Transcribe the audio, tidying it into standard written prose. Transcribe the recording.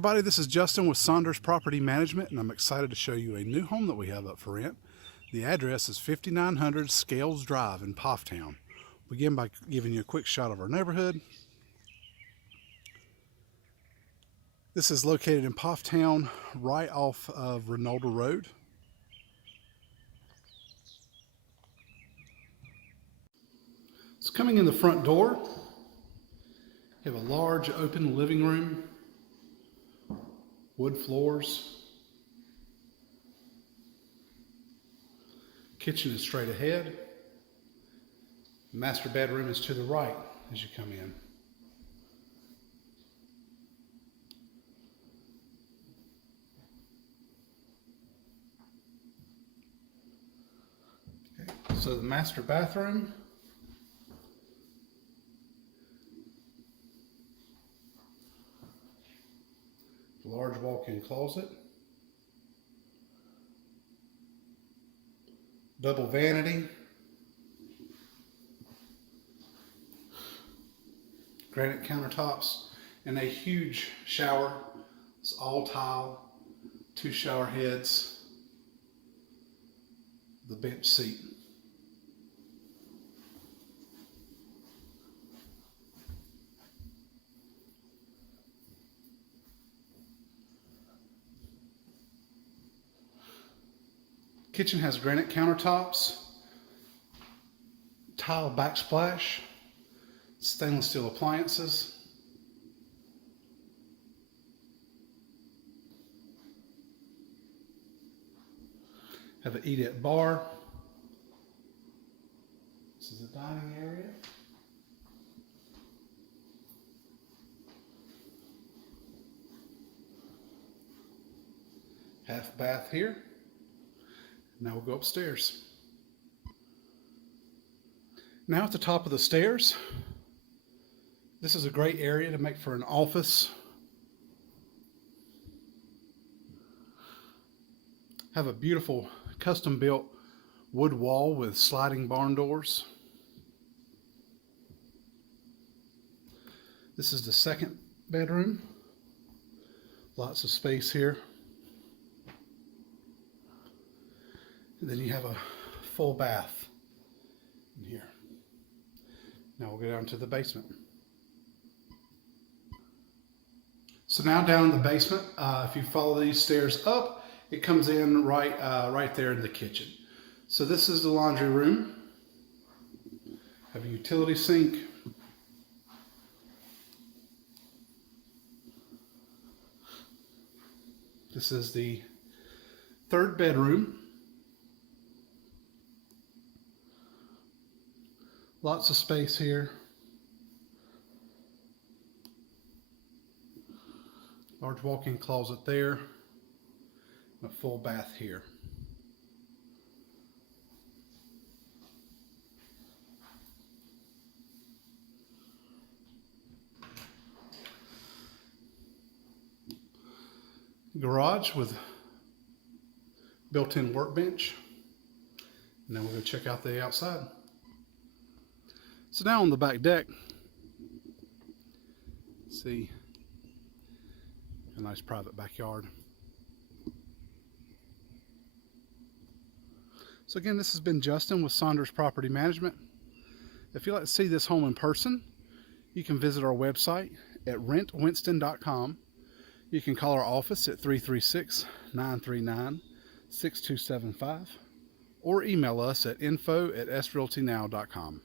everybody, this is Justin with Saunders Property Management, and I'm excited to show you a new home that we have up for rent. The address is 5900 Scales Drive in Pfafftown. We'll begin by giving you a quick shot of our neighborhood. This is located in Pfafftown, right off of Ronaldo Road. So coming in the front door, you have a large open living room, wood floors. Kitchen is straight ahead. Master bedroom is to the right as you come in. Okay, so the master bathroom. Large walk-in closet. Double vanity. Granite countertops and a huge shower. It's all tile. 2 shower heads. The bench seat. Kitchen has granite countertops, tile backsplash, stainless steel appliances. Have an eat-at bar. This is a dining area. Half bath here. Now we'll go upstairs. Now at the top of the stairs, this is a great area to make for an office. Have a beautiful custom built wood wall with sliding barn doors. This is the second bedroom. Lots of space here. And then you have a full bath in here. Now we'll go down to the basement. So now down in the basement, if you follow these stairs up, it comes in right there in the kitchen. So this is the laundry room. Have a utility sink. This is the third bedroom. Lots of space here. Large walk-in closet there. And a full bath here. Garage with built-in workbench. And then we'll go check out the outside. So now on the back deck, see a nice private backyard. So again, this has been Justin with Saunders Property Management. If you'd like to see this home in person, you can visit our website at rentwinston.com. You can call our office at 336-939-6275 or email us at info@srealtynow.com.